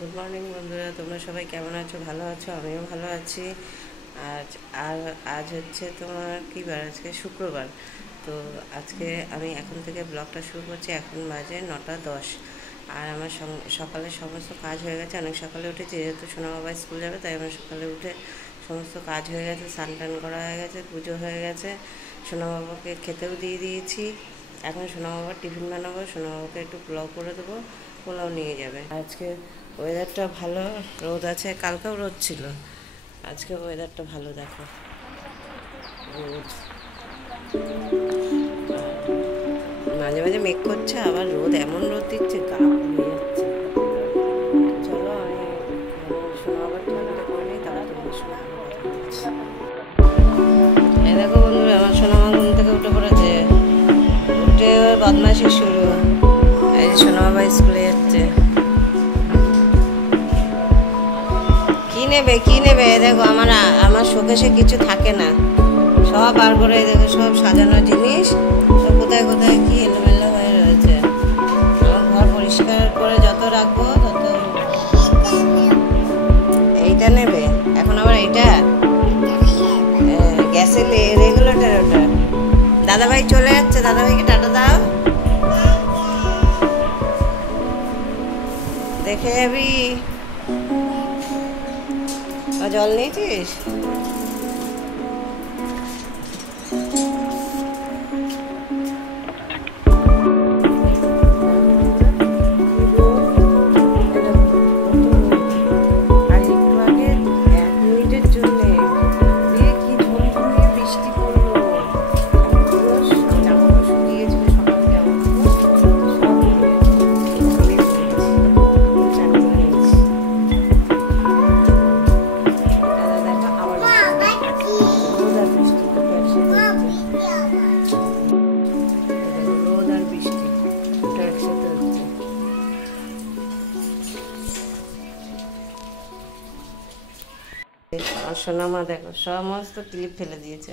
Good morning বন্ধুরা, তোমরা সবাই কেমন আছো? ভালো আছো? আমিও ভালো আছি। আজ আর আজ হচ্ছে তোমার কী বার? আজকে শুক্রবার। তো আজকে আমি এখন থেকে ব্লগটা শুরু করছি। এখন বাজে 9:10। আর আমার সকালে সমস্ত কাজ হয়ে গেছে। অনেক সকালে উঠেছি, যেহেতু সোনা বাবা স্কুল যাবে, তাই আমার সকালে উঠে সমস্ত কাজ হয়ে গেছে। স্নান টান করা হয়ে গেছে, পুজো হয়ে গেছে, সোনা বাবাকে খেতেও দিয়ে দিয়েছি। এখন সোনা বাবার টিফিন বানাবো, সোনা বাবাকে একটু পোলাও করে দেবো, পোলাও নিয়ে যাবে। আজকে ওয়েদারটা ভালো, রোদ আছে, কালকেও রোদ ছিল, আজকে ওয়েদারটা ভালো। দেখো রোদ, মাঝে মাঝে মেঘ করছে, আবার রোদ, এমন রোদ দিচ্ছে গা পুড়ে যাচ্ছে। চলো আমি শোনো, আবার টিফিনটা করে নিই, তারপর তোমাদের সঙ্গে কথা বলছি। এই দেখো বন্ধুরা, আমার সোনা মা ঘুম থেকে উঠে পড়েছে, উঠে এবার বদমাইশি শুরু। এই যে সোনা বাবা স্কুলে যাচ্ছে। কি নেবে দেখো, আমার শোকেশে কিছু থাকে না, সব বার করে দেখো, সব সাজানো জিনিস, সব কোথায় কোথায় কি এলোমেলো হয়ে রয়েছে। আমার ঘর পরিষ্কার করে যত রাখবো তত। এইটা নেবে এখন, আবার এইটা গ্যাসের রেগুলেটর, ওটা দাদাভাই চলে যাচ্ছে, দাদাভাইকে টাটা দাও, দেখে যাবি। জল নিয়েছিস? আর সোনা মা দেখো সমস্ত ক্লিপ ফেলে দিয়েছে,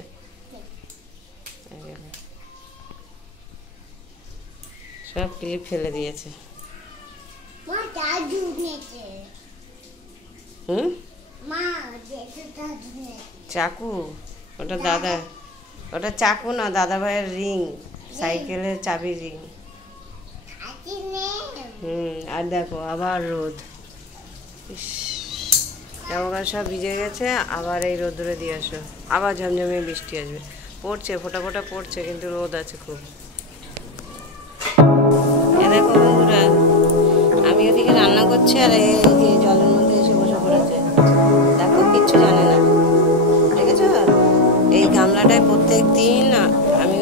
সব ক্লিপ ফেলে দিয়েছে। চাকু? ওটা দাদা, ওটা চাকু না, দাদা ভাইয়ের রিং, সাইকেলের চাবি রিং। আর দেখো আবার রোদ, জামা সব ভিজে গেছে, আবার এই রোদ্দুরে দিয়ে আসো, আবার ঝমঝমে বৃষ্টি আসবে। পড়ছে, ফোটা ফোটা পড়ছে, কিন্তু রোদ আছে খুব। দেখো বন্ধুরা, আমি ওদিকে রান্না করছি, আর এই যে জলের মধ্যে এসে বসে পড়েছে, দেখো কিচ্ছু জানে না। দেখেছ, এই গামলাটায় প্রত্যেক দিন আমি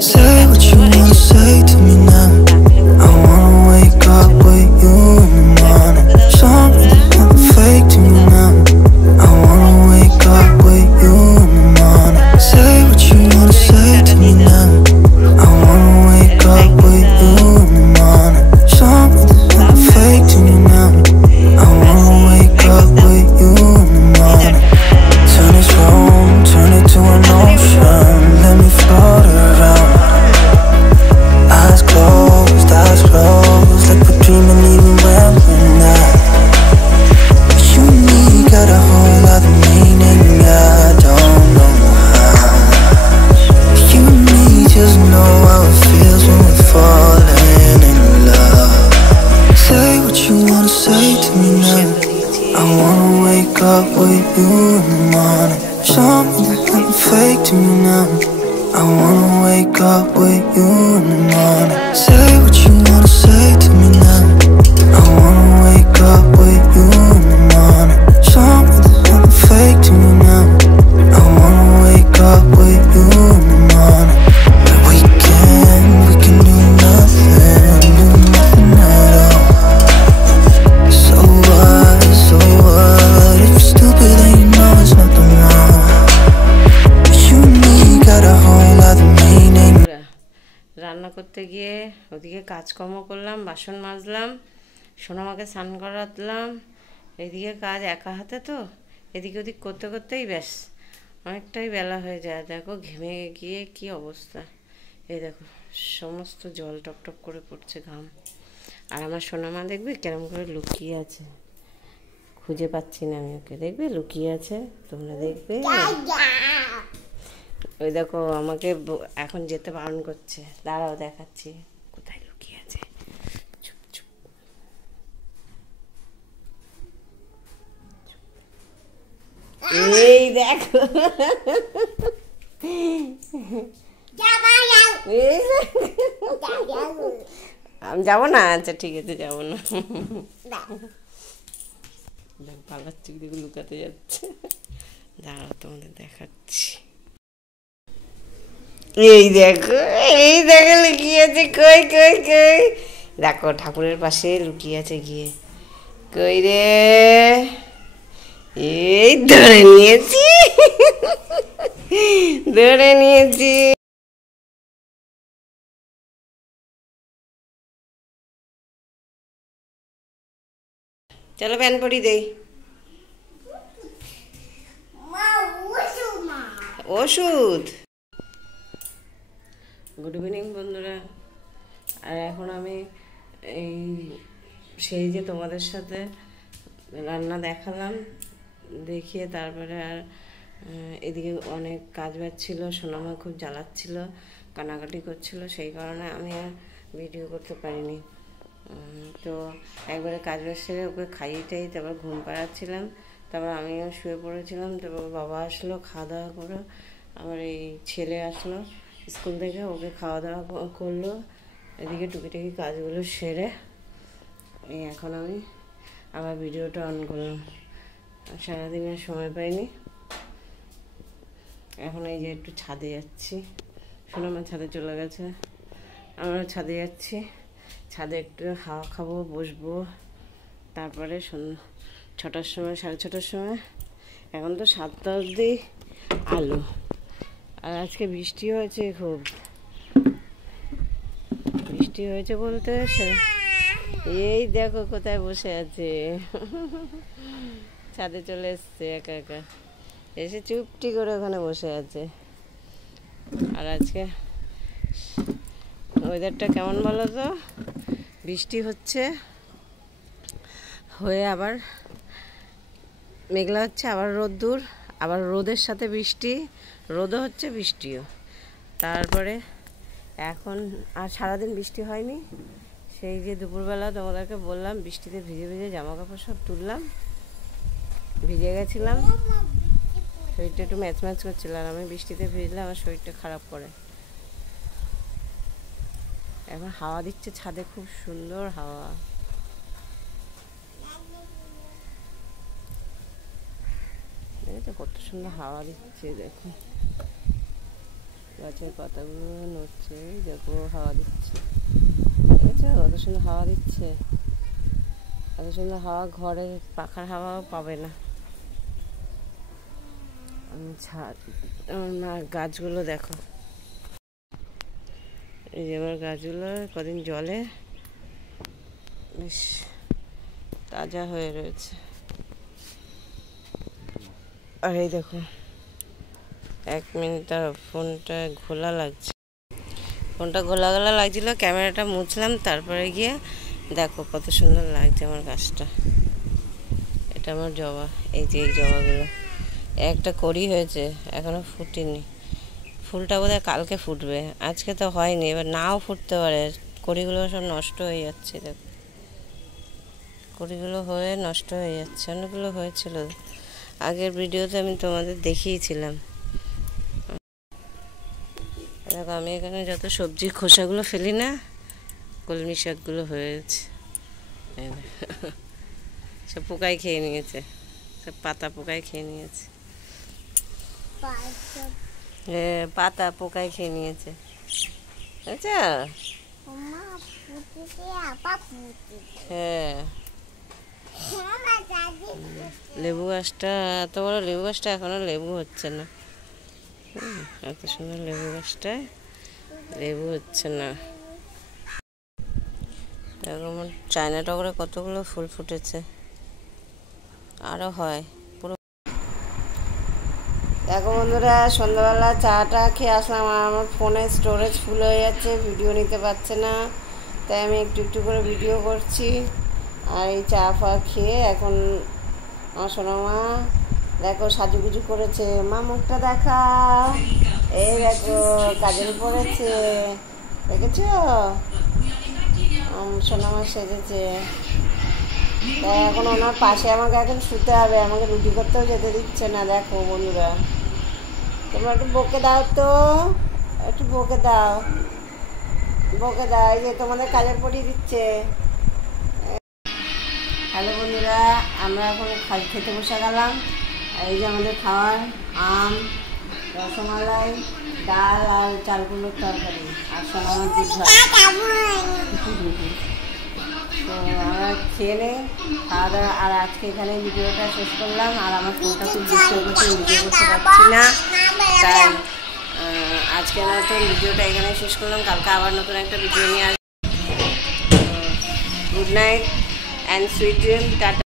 রান্না করতে গিয়ে ওদিকে কাজকর্ম করলাম, বাসন মাজলাম, সোনামাকে স্নান করাতলাম, এদিকে কাজ একা হাতে তো, এদিকে ওদিক করতে করতেই ব্যাস অনেকটাই বেলা হয়ে যায়। দেখো ঘেমে গিয়ে কি অবস্থা, এই দেখো সমস্ত জল টপ টপ করে পড়ছে ঘাম। আর আমার সোনামা দেখবে কেরম করে লুকিয়ে আছে, খুঁজে পাচ্ছি না আমি ওকে। দেখবে লুকিয়ে আছে, তোমরা দেখবে। ওই দেখো আমাকে এখন যেতে বারণ করছে, দাঁড়াও দেখাচ্ছি কোথায় লুকিয়ে আছে। চুপ চুপ। এই দেখো, আমি যাবো না। আচ্ছা ঠিক আছে, যাবো না। পালাচ্ছি, দেখো লুকাতে যাচ্ছে। দাঁড়াও তোমাদের দেখাচ্ছি। এই দেখো, এই দেখো লুকিয়ে আছে। কই কই কই, দেখো ঠাকুরের পাশে লুকিয়ে আছে গিয়ে। কই রে, এই ধরে নিয়েছি, ধরে নিয়েছি। চলো প্যান পরি দেই। ওষুধ। গুড ইভিনিং বন্ধুরা। আর এখন আমি এই সেই যে তোমাদের সাথে রান্না দেখালাম, দেখিয়ে তারপরে আর এদিকে অনেক কাজ বাজ ছিল। সোনামা খুব জ্বালাচ্ছিল, কানাকাটি করছিল, সেই কারণে আমি আর ভিডিও করতে পারিনি। তো একবারে কাজ বাজ সেরে ওকে খাইয়ে টাইয়ে তারপর ঘুম পাড়াচ্ছিলাম। তারপর আমিও শুয়ে পড়েছিলাম। তারপর বাবা আসলো, খাওয়া দাওয়া করে। আমার এই ছেলে আসলো স্কুল থেকে, ওকে খাওয়া দাওয়া করলো। এদিকে টুকিটাকি কাজগুলো সেরে এই এখন আমি আবার ভিডিওটা অন করলাম। সারাদিনের সময় পাইনি। এখন এই যে একটু ছাদে যাচ্ছি। সোনামা ছাদে চলে গেছে, আমরা ছাদে যাচ্ছি। ছাদে একটু হাওয়া খাবো, বসবো। তারপরে 6টার সময়, 6:30টার সময়, এখন তো 7টা অবধি আলো। আর আজকে বৃষ্টি হয়েছে, খুব বৃষ্টি হয়েছে বলতে এই দেখো কোথায় বসে আছে। ছাদে চলে এসছে একা একা, এসে চুপটি করে ওখানে বসে আছে। আর আজকে ওয়েদারটা কেমন বলো তো? বৃষ্টি হচ্ছে, হয়ে আবার মেঘলা হচ্ছে, আবার রোদ্দুর, আবার রোদের সাথে বৃষ্টি, রোদও হচ্ছে বৃষ্টিও। তারপরে এখন আর সারাদিন বৃষ্টি হয়নি। সেই যে দুপুরবেলা তোমাদেরকে বললাম, বৃষ্টিতে ভিজে ভিজে জামা কাপড় সব তুললাম, ভিজে গেছিলাম, শরীরটা একটু ম্যাচ ম্যাচ করছিল। আর আমি বৃষ্টিতে ভিজলে আমার শরীরটা খারাপ করে। এখন হাওয়া দিচ্ছে ছাদে, খুব সুন্দর হাওয়া। দেখো কত সুন্দর হাওয়া দিচ্ছে, দেখো গাছের পাতাগুলো নড়ছে, দেখো হাওয়া দিচ্ছে। দেখেছো কত সুন্দর হাওয়া দিচ্ছে? এত সুন্দর হাওয়া ঘরের পাখার হাওয়াও পাবে না। আমার গাছগুলো দেখো, এই যে আমার গাছগুলো কদিন জলে বেশ তাজা হয়ে রয়েছে। আর এই দেখো, 1 মিনিট আর ফোনটা ঘোলা লাগছে, ফোনটা ঘোলা ঘোলা লাগছিল। ক্যামেরাটা মুছলাম, তারপরে গিয়ে দেখো কত সুন্দর লাগছে আমার গাছটা। এটা আমার জবা, এই যে এই জবাগুলো একটা কড়ি হয়েছে, এখনো ফুটেনি। ফুলটা বোধহয় কালকে ফুটবে, আজকে তো হয়নি। এবার নাও ফুটতে পারে, কড়িগুলো সব নষ্ট হয়ে যাচ্ছে। দেখো কড়িগুলো হয়ে নষ্ট হয়ে যাচ্ছে। অনেকগুলো হয়েছিল, আগের ভিডিওতে আমি তোমাদের দেখিয়েছিলাম। দেখো আমি এখানে যত সবজির খোসাগুলো ফেলি না, কলমি শাকগুলো হয়েছে, সব পোকায় খেয়ে নিয়েছে, সব পাতা পোকায় খেয়ে নিয়েছে। পাতা পোকায় খেয়ে নিয়েছে, আচ্ছা। হ্যাঁ, লেবু গাছটা, এত বড় লেবু গাছটা এখনো লেবু হচ্ছে না। এত সুন্দর লেবু গাছটায় লেবু হচ্ছে না। এরকম চায়না টগরে কতগুলো ফুল ফুটেছে, আরও হয় পুরো। দেখো বন্ধুরা, সন্ধ্যাবেলা চাটা খেয়ে আসলাম। আর আমার ফোনে স্টোরেজ ফুল হয়ে যাচ্ছে, ভিডিও নিতে পারছে না, তাই আমি একটু একটু করে ভিডিও করছি। আর এই চা ফা খেয়ে এখন আমার সোনা মা দেখো সাজুগুজু করেছে, মা মুখটা দেখাও, এই দেখো কাজল পড়েছে, দেখেছ সোনা মা সেজেছে। তাই এখন ওনার পাশে আমাকে এখন শুতে হবে, আমাকে রুটি করতেও যেতে দিচ্ছে না। দেখো বন্ধুরা, তোমরা একটু বকে দাও তো, একটু বকে দাও, বকে দাও, এই যে তোমাদের কাজল পড়িয়ে দিচ্ছে। হ্যালো বন্ধুরা, আমরা এখন খেতে বসে গেলাম। এই যে আমাদের খাওয়ার আম, রসমালাই, ডাল আর চালকুলোর তরকারি আর সোনামার দুধ ভাত। তো আমরা খেয়ে নেই, খাওয়া দাওয়া। আর আজকে এখানে ভিডিওটা শেষ করলাম। আর আমার ফোনটা খুব ডিস্টার্ব করছে, ভিডিও করতে পারছি না, তাই আজকে নতুন ভিডিওটা এখানে শেষ করলাম। কালকে আবার নতুন একটা ভিডিও নিয়ে আসবো। Good night and sweet dream, tata.